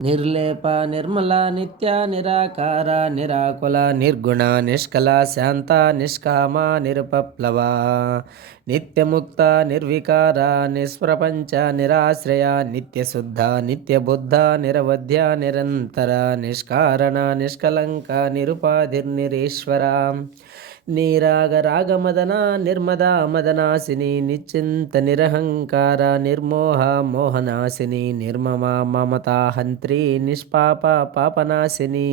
నిర్లేప నిర్మల నిత్య నిరాకార నిరాకుల నిర్గుణ నిష్కల శాంత నిష్కామ నిరుపప్లవ నిత్యముక్త నిర్వికార నిష్ప్రపంచ నిరాశ్రయ నిత్యశుద్ధ నిత్యబుద్ధ నిరవధ్య నిరంతర నిష్కారణ నిష్కలంక నిరుపాధిర్నిరీశ్వర. నీరాగ రాగమదన నిర్మద మదనాశిని నిశ్చింత నిరహంకార నిర్మోహ మోహనాశిని నిర్మమ మమతాహంత్రి నిష్పాప పాపనాశిని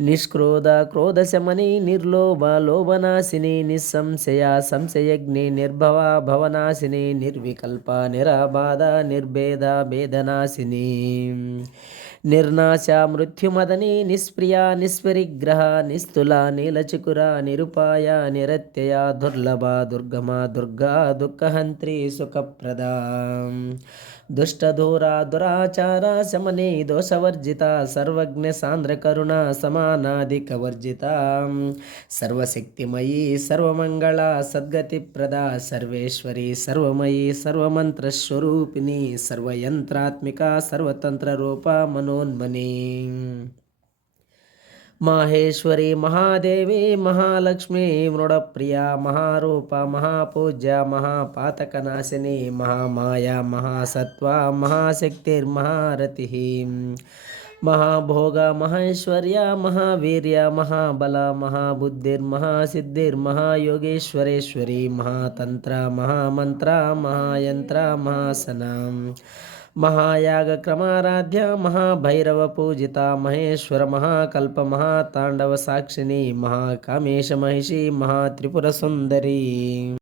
నిష్క్రోధ క్రోధశమని నిర్లోభ లోభనాశిని నిస్సంశయ సంశయజ్ఞి నిర్భవ భవనాశిని నిర్వికల్ప నిరాబాధ నిర్భేద భేదనాశిని. నిర్నాశ మృత్యుమదని నిష్ప్రియ నిస్పరిగ్రహ నిస్తుల నీలచికుర నిరుపాయ నిరత్యయ దుర్లభ దుర్గమ దుర్గా దుఃఖహంత్రి సుఖప్రద. దుష్టదూర దురాచార శమని దోషవర్జిత సర్వజ్ఞ సాంద్రకరుణ సమానాధికవర్జిత. సర్వశక్తిమయీ సర్వమంగళ సద్గతి ప్రద సర్వేశ్వరి సర్వమయీ సర్వమంత్రస్వరూపిణి సర్వయంత్రాత్మిక సర్వతంత్ర రూప మనో मनोन्मने माहेश्वरी महादेवी महालक्ष्मी मृणप्रिया महारूप महापूज्य महापातकनाशिनी महामाया महासत्त्वा महाशक्तिर्महारथिः మహాభోగ మహేశ్వర్య మహావీర్య మహాబల మహాబుద్ధిర్మహాసిద్ధిర్మహాయోగేశ్వరేశ్వరి మహాతంత్ర మహామంత్ర మహాయంత్ర మహాసనం మహాయాగ క్రమారాధ్య మహాభైరవ పూజిత మహేశ్వర మహాకల్ప మహాతాండవ సాక్షిని మహాకామేశ మహిషి మహాత్రిపుర సుందరి.